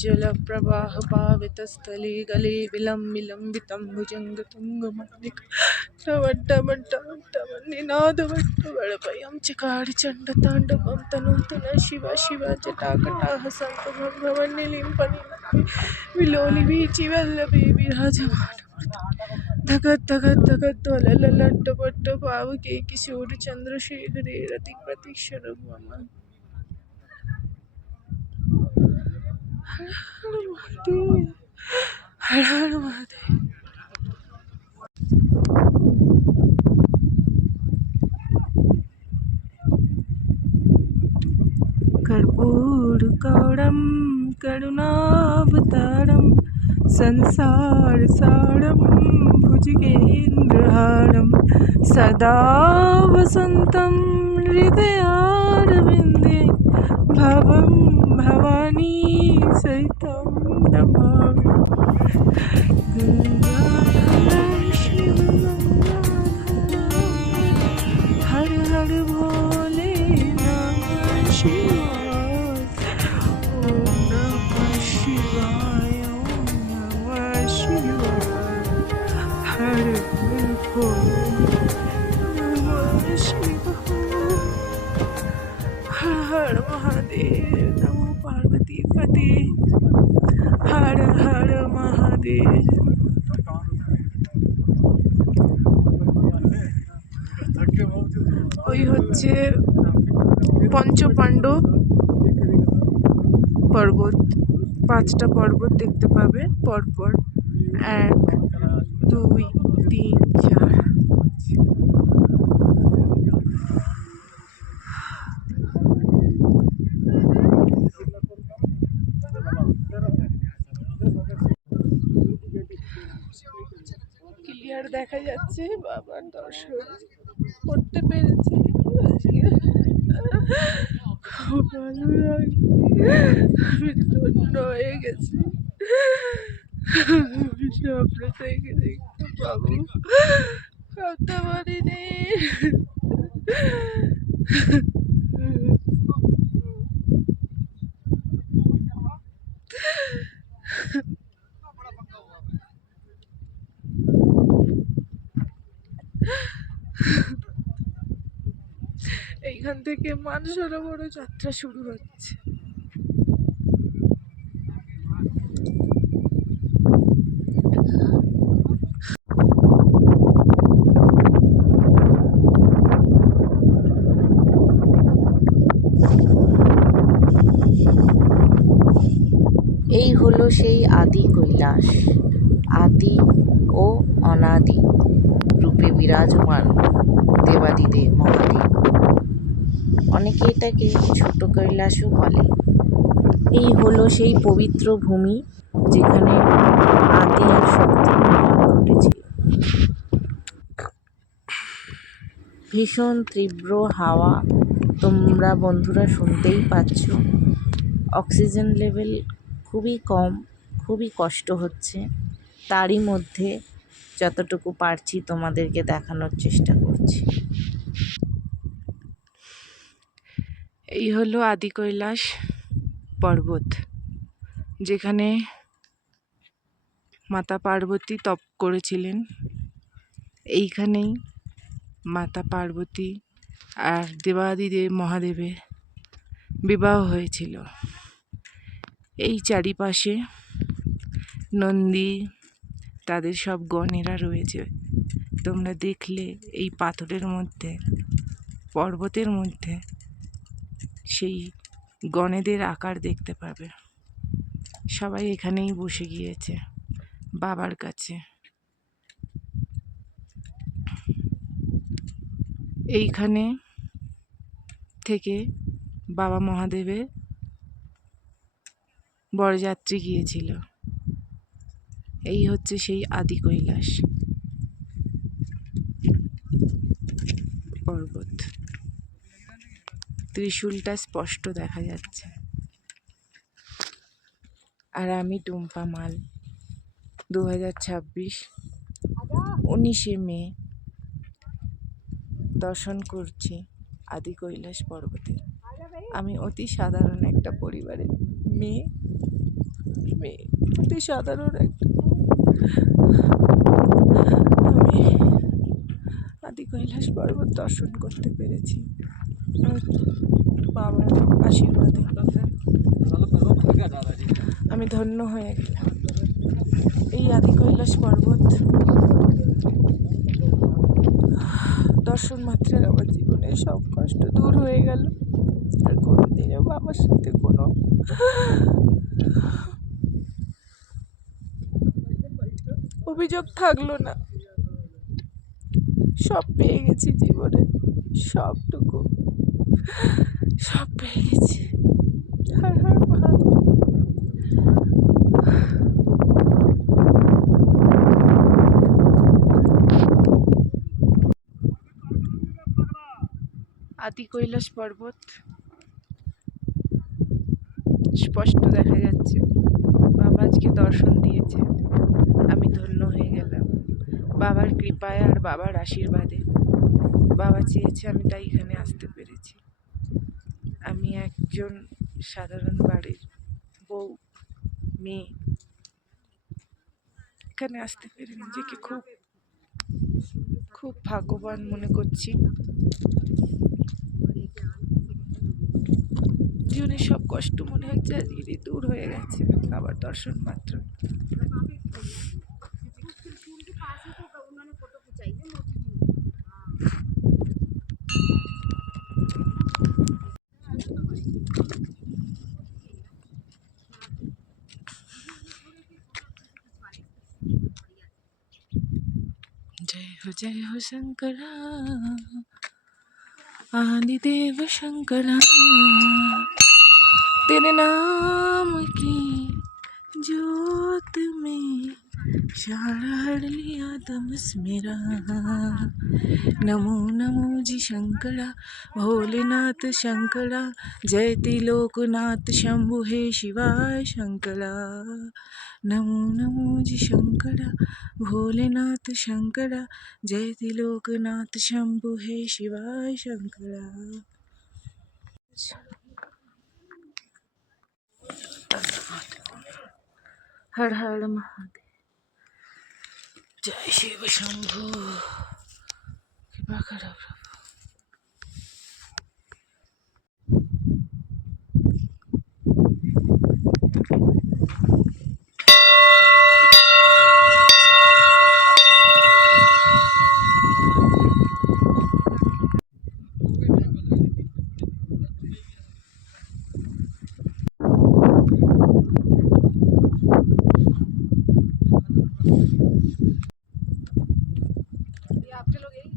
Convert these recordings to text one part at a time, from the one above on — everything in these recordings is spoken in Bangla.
जलप्रवाहपावितस्थले गले विलम्बितं भुजङ्गतुङ्गमल्लिकावड्डमट्टमट्टमन्निनादवट्टवडपयं चकारचण्डताण्डवं तनोतु न शिव शिव जटाकटाः सन्तभ्रमणिलिम्पनिलम्बि विलोलिवीचिवल्लभे विराजमानमूर्ति धगत् धगत् धगत् ध्वललट्टपट्टपावके किशोरचन्द्रशेखरे रतिप्रतीक्षरं मम हर हर महादेव। कर्पूरगौरं करुणावतारं संसारसारं भुजगेन्द्रहारं सदा वसन्तं हृदयारविन्दे भवं भवानी सहितं नमामि। हर हर भोले नमः शिवाय ओम नमः शिवाय ओम नमः शिवाय हर हर भोले नमः शिवाय हर हर महादेव नमो पार्वती पते हर हर महादेव। ওই হচ্ছে পঞ্চপাণ্ডব পর্বত, 5টা পর্বত দেখতে পাবে পরপর, 1 2 3 4। ক্লিয়ার দেখা যাচ্ছে, বাবার দর্শন করতে পেরেছি আজকে, খুব ভালো লাগছে, আমি ধন্য হয়ে গেছি। স্বপ্ন থেকে দেখতে পাবো, ভাবতে পারিনি। এইখান থেকে মানসরোবর যাত্রা শুরু হচ্ছে। এই হলো সেই আদি কৈলাস, আদি ও অনাদি রূপে বিরাজমান দেবাদিদেব মহাদেব। অনেকে এটাকে ছোট কৈলাসও বলে। এই হলো সেই পবিত্র ভূমি যেখানে আদি আর শক্তি মিলন ঘটেছিল। ভীষণ তীব্র হাওয়া তোমরা বন্ধুরা শুনতেই পাচ্ছ। অক্সিজেন লেভেল খুবই কম, খুবই কষ্ট হচ্ছে, তারই মধ্যে যতটুকু পারছি তোমাদেরকে দেখানোর চেষ্টা করছি। এই হলো আদি কৈলাস পর্বত, যেখানে মাতা পার্বতী তপ করেছিলেন। এইখানেই মাতা পার্বতী আর দেবাদিদেব মহাদেবের বিবাহ হয়েছিল। এই চারিপাশে নন্দী তাদের সব গণেরা রয়েছে। তোমরা দেখলে এই পাথরের মধ্যে, পর্বতের মধ্যে সেই গণেদের আকার দেখতে পাবে। সবাই এখানেই বসে গিয়েছে বাবার কাছে। এইখানে থেকে বাবা মহাদেবের বরযাত্রী গিয়েছিল। এই হচ্ছে সেই আদি কৈলাস পর্বত। ত্রিশূলটা স্পষ্ট দেখা যাচ্ছে। আর আমি টুম্পা মাল, 2026 19শে মে দর্শন করছি আদি কৈলাস পর্বতে। আমি অতি সাধারণ একটা পরিবারের মেয়ে, মেয়ে, অতি সাধারণ একটা আমি আদি কৈলাস পর্বত দর্শন করতে পেরেছি আমার বাবার আশীর্বাদে। আমি ধন্য হয়ে গেলাম। এই আদি কৈলাস পর্বত দর্শন মাত্রে আমার জীবনের সব কষ্ট দূর হয়ে গেল। আর কোনোদিনও বাবার সাথে কোনো অভিযোগ থাকলো না। সব পেয়ে গেছি জীবনে, সবটুকু সব পেয়ে গেছি। হর হর মহাদেব। আদি কৈলাস পর্বত স্পষ্ট দেখা যাচ্ছে। বাবা আজকে দর্শন দিয়েছে, আমি ধন্য হয়ে গেলাম বাবার কৃপায় আর বাবার আশীর্বাদে। বাবা চেয়েছে আমি তাই এখানে আসতে পেরেছি। আমি একজন সাধারণ বাড়ির বউ মেয়ে, এখানে আসতে পেরে নিজেকে খুব খুব ভাগ্যবান মনে করছি। জীবনের সব কষ্ট মনে হচ্ছে আজকে দূর হয়ে গেছে বাবার দর্শন মাত্র। जय हो शंकरा आदिदेव शंकरा, तेरे नाम की जोत में शरण लिया तमस मेरा। नमो नमो जी शंकरा भोलेनाथ शंकरा, जय त्रिलोकनाथ शंभु हे शिवाय शंकरा। नमो नमो जी शंकरा भोलेनाथ शंकरा, जय त्रिलोकनाथ शंभु हे शिवाय शंकरा। हर हर महादेव। जय शिव शंभु। कृपा करो प्रभु। आपके लोग यही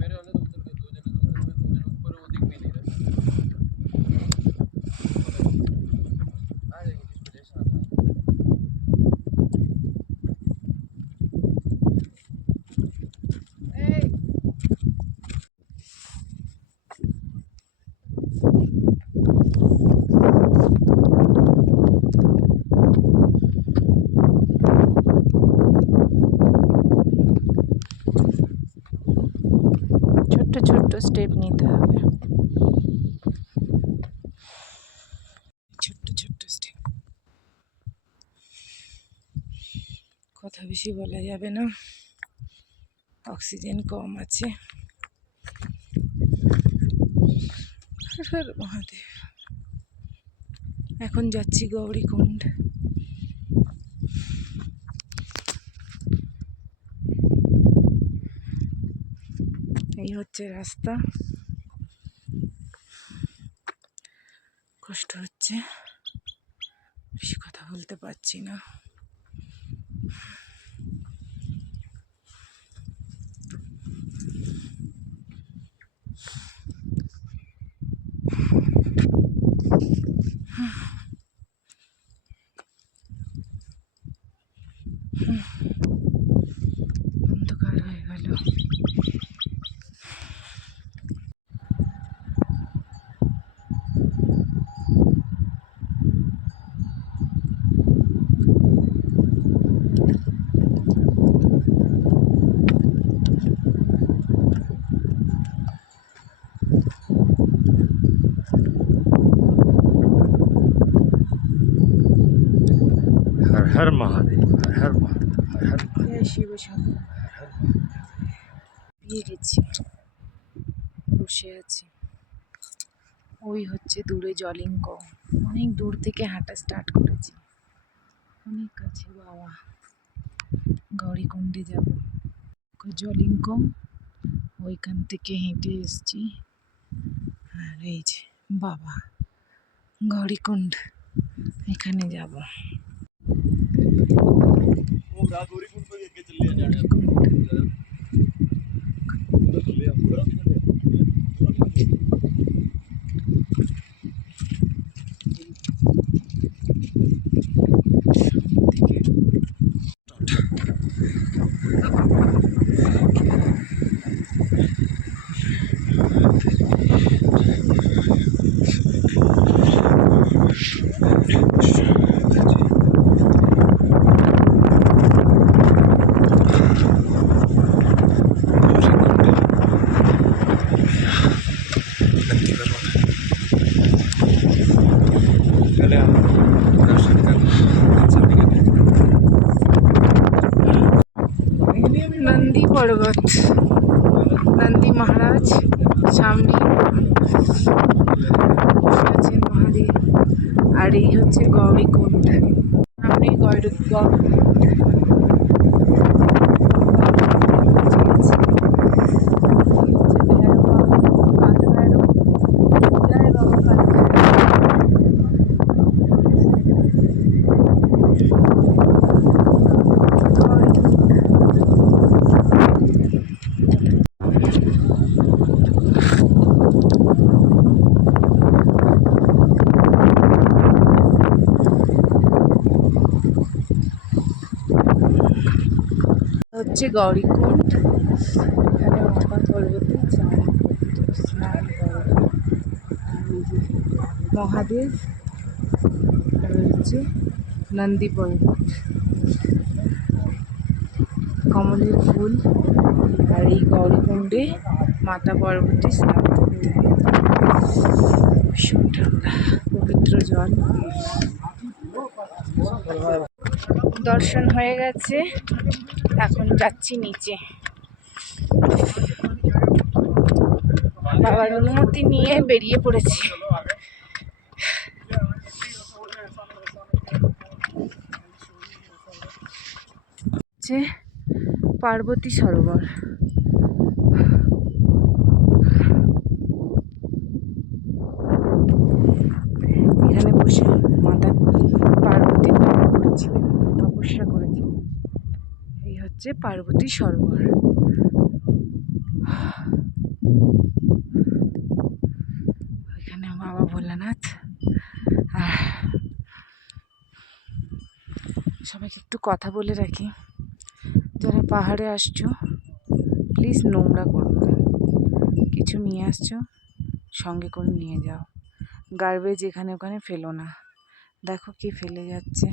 मेरे वाले दो जने ऊपर वो दिख भी नहीं रहे। आ जाएंगे जिस वजह से आना है। ছোট্ট ছোট্ট স্টেপ নিতে হবে, ছোট্ট ছোট্ট স্টেপ। কথা বেশি বলা যাবে না, অক্সিজেন কম আছে। হর হর মহাদেব। এখন যাচ্ছি গৌরীকুণ্ড। এই হচ্ছে রাস্তা, কষ্ট হচ্ছে, বেশি কথা বলতে পারছি না। অন্ধকার হয়ে গেল। महादेव हर हर महादेव हर हर জয় শিব শম্ভু। পেয়ে গেছি, বসে আছি। ওই হচ্ছে দূরে জলিঙ্গ, অনেক দূর থেকে হাঁটা স্টার্ট করেছি, অনেক কাছে বাবা। গৌরীকুণ্ডে যাব, জলিঙ্গ ওইখান থেকে হেঁটে এসছি। আর এই যে বাবা গৌরীকুণ্ড, এখানে যাব। नंदी पर्वत, नंदी महाराज सामने আছেন মহাদেব। আর এই হচ্ছে গৌরীকুণ্ড, সামনে গৌরীকুণ্ড। হচ্ছে গৌরীকুণ্ড, এখানে মাতা পর্বতে চান স্নান করে। মহাদেব, আর হচ্ছে নন্দী পর্বত, কমলের ফুল। আর এই গৌরীকুণ্ডে মাতা পর্বতে স্নান করতে ভীষণ ঠান্ডা, পবিত্র জল। দর্শন হয়ে গেছে, এখন যাচ্ছি নিচে। বাবার অনুমতি নিয়ে বেরিয়ে পড়েছি। হচ্ছে পার্বতী সরোবর। এখানে বসে মাতা পার্বতী করেছিলেন, তপস্যা করেছিলেন। এই হচ্ছে পার্বতী সরোবর। ওইখানে বাবা ভোলানাথ। আর সবাইকে একটু কথা বলে রাখি, যারা পাহাড়ে আসছো প্লিজ নোংরা করো না, কিছু নিয়ে আসছো সঙ্গে করে নিয়ে যাও। গার্বেজ এখানে ওখানে ফেলো না। দেখো কে ফেলে যাচ্ছে।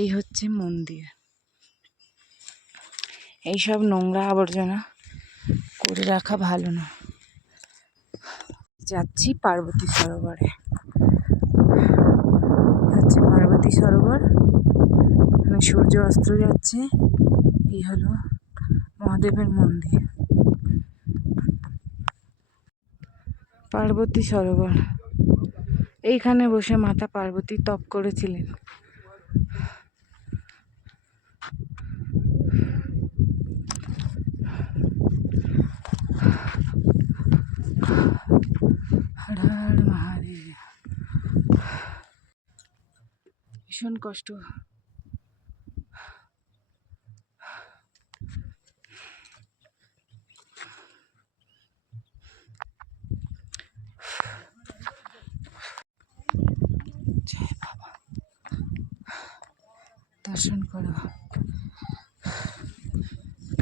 এই হচ্ছে মন্দির। এইসব নোংরা আবর্জনা করে রাখা ভালো না। যাচ্ছি পার্বতী সরোবরে। হচ্ছে পার্বতী সরোবর, এখানে সূর্য অস্ত যাচ্ছে। এই হলো মহাদেবের মন্দির, পার্বতী সরোবর। এইখানে বসে মাতা পার্বতী তপ করেছিলেন। হর হর মহাদেব। ভীষণ কষ্ট। জয় বাবা, দর্শন করো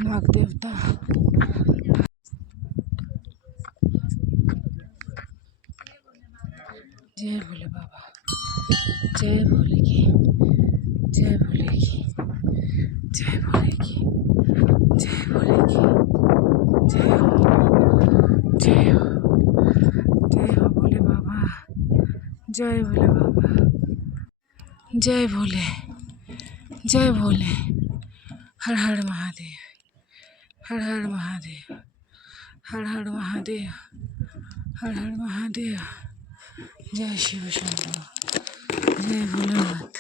নাগ দেবতা। जय भोले बाबा, जय भोले की, जय भोले की, जय भोले की, जय भोले की, जय हो, जय हो, जय हो भोले बाबा। जय भोले बाबा, जय भोले, जय भोले। हर हर महादेव, हर हर महादेव, हर हर महादेव, हर हर महादेव। जय शिव शंभो, जय भोलेनाथ।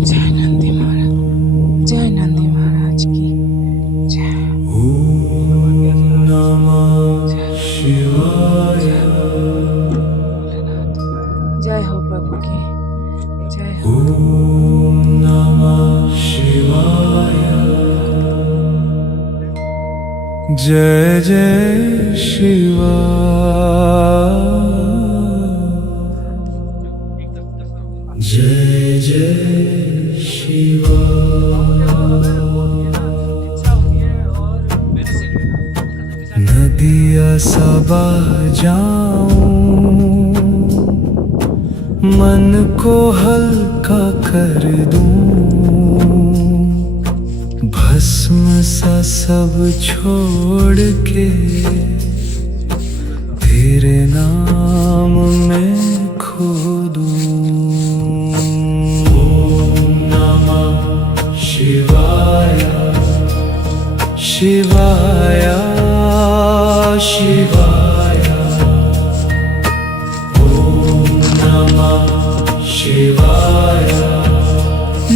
जय नंदी महाराज, जय नंदी महाराज की जय। जय हो प्रभु की जय हो। जय जय शिवा, जय जय शिवा। नदिया सबा जाऊं, मन को हल्का कर दूं, भस्म सा सब छोड़ के तेरे नाम में खो दूं। ओम नमः शिवाय, शिवाय शिवाय। ओम नमः शिवाय।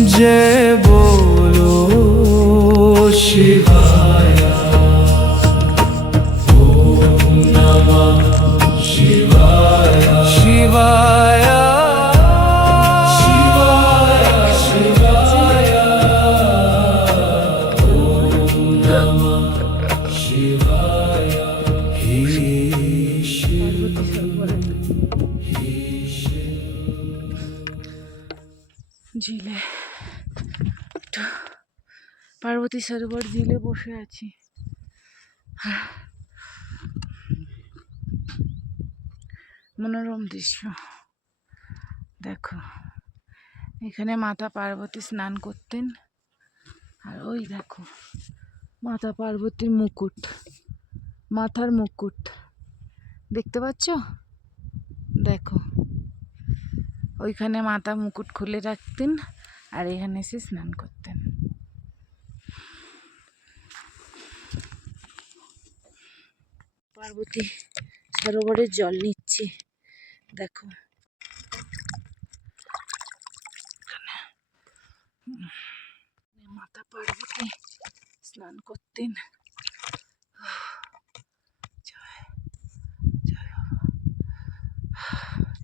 जय बोलो शिवाय। ओम नमः शिवाय, शिवाय शिवाय शिवाय। ओम नमः शिवाय। हे शिव, हे शिव। झिলে পার্বতী সরোবর ঝিলে বসে আছি। মনোরম দৃশ্য দেখো, এখানে মাতা পার্বতী স্নান করতেন। আর ওই দেখো মাতা পার্বতীর মুকুট, মাথার মুকুট দেখতে পাচ্ছ? দেখো ওইখানে মাথা মুকুট খুলে রাখতেন আর এখানে এসে স্নান করতেন। পার্বতী সরোবরের জল নিচ্ছি দেখো। মাতা পার্বতী স্নান করতেন।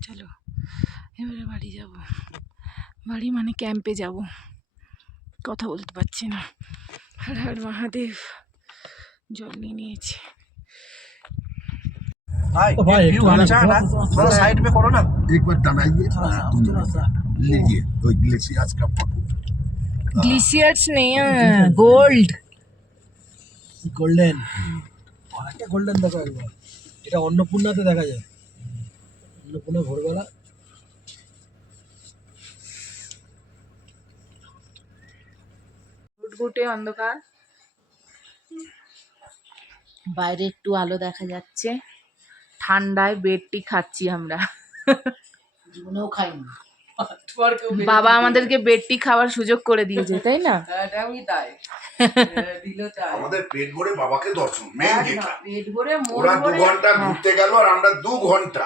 চলো এবারে বাড়ি যাব, বাড়ি মানে ক্যাম্পে যাব। কথা বলতে পারছি না। হর হর মহাদেব। জল নিয়ে নিয়েছি। भाई व्यू अच्छा है ना, थोड़ा साइड में करो ना। एक बार बनाइए थोड़ा सा लीजिए कोई ग्लेशियर्स का फोटो। ग्लेशियर्स नहीं है, गोल्ड গোল্ডেন অনেকটা গোল্ডেন দেখো একবার। এটা অন্নপূর্ণাতে দেখা যায়, অন্নপূর্ণা ভোরবেলা। ঘুটঘুটে অন্ধকার, বাইরে একটু আলো দেখা যাচ্ছে। ঠান্ডায় বেডটি খাচ্ছি আমরা। জীবনেও খাইনি। বাবা আমাদেরকে বেডটি খাওয়ার সুযোগ করে দিয়েছে, তাই না? আমাদের পেট ভরে বাবাকে দর্শন মেন যেটা। পেট ভরে ওরা 2 ঘন্টা ঘুরতে গেল আর আমরা 2 ঘন্টা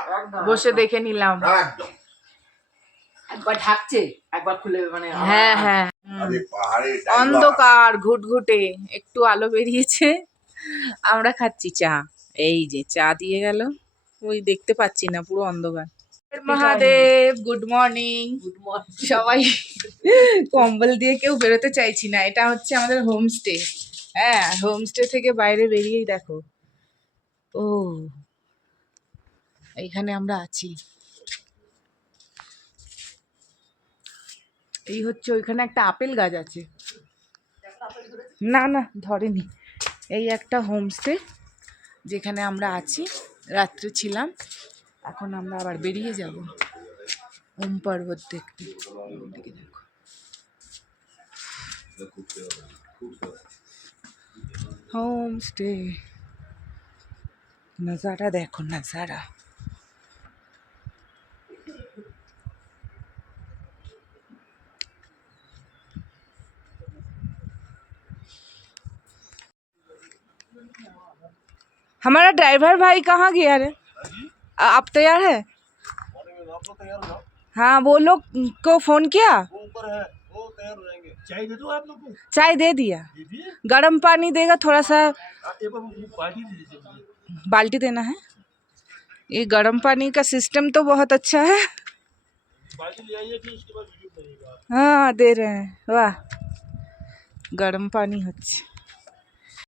বসে দেখে নিলাম। একদম। একবার ঢাকছে একবার খুলে মানে হ্যাঁ হ্যাঁ, আরে পাহাড়ে অন্ধকার ঘুটঘুটে, একটু আলো বেরিয়েছে। আমরা খাচ্ছি চা, এই যে চা দিয়ে গেল, ওই দেখতে পাচ্ছি না, পুরো অন্ধকার। Mahadev, good morning. Good morning. সবাই কম্বল দিয়ে কেউ বেরোতে চাইছি না। এটা হচ্ছে আমাদের হোমস্টে। হ্যাঁ, হোমস্টে থেকে বাইরে বেরিয়েই দেখো, ও এইখানে আমরা আছি। এই হচ্ছে, ওইখানে একটা আপেল গাছ আছে। না না ধরেনি। এই একটা হোমস্টে যেখানে আমরা আছি, রাত্রে ছিলাম। এখন আমরা আবার বেরিয়ে যাব। होम पर्वत देखते देखिए देखो होम स्टे नज़ारा देखो नज़ारा हमारा ड्राइवर भाई कहाँ गया रे आप तैयार है हाँ वो लोग को फोन किया ऊपर है वो तैयार हो जाएंगे चाय दे दो आप लोग को चाय दे दिया गर्म पानी देगा थोड़ा सा एक पार्टी दे दीजिए मुझे। बाल्टी देना है ये गर्म पानी का सिस्टम तो बहुत अच्छा है पार्टी ले आइए फिर उसके बाद वीडियो बनाइएगा हाँ दे रहे हैं वाह गर्म पानी হচ্ছে